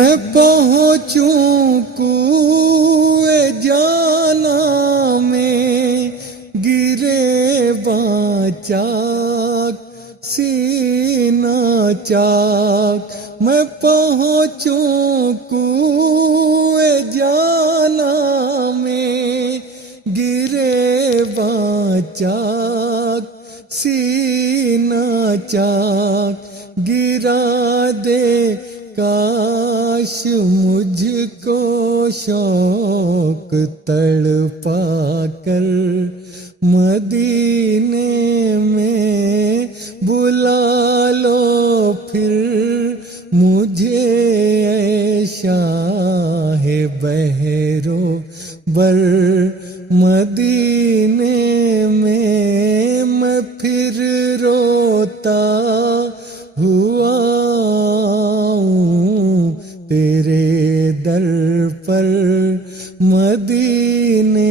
میں پہنچوں کوئے جانا میں، گرے باں چاک سینہ چاک، میں پہنچوں کوئے جانا میں، گرے باں چاک سینہ چاک، گرا دے کاش مجھ کو شوق تڑپا کر، مدینے میں بلا لو پھر مجھے اے شاہ بحرو بر، مدینے میں پھر روتا ہوا ہوں تیرے در پر، مدینے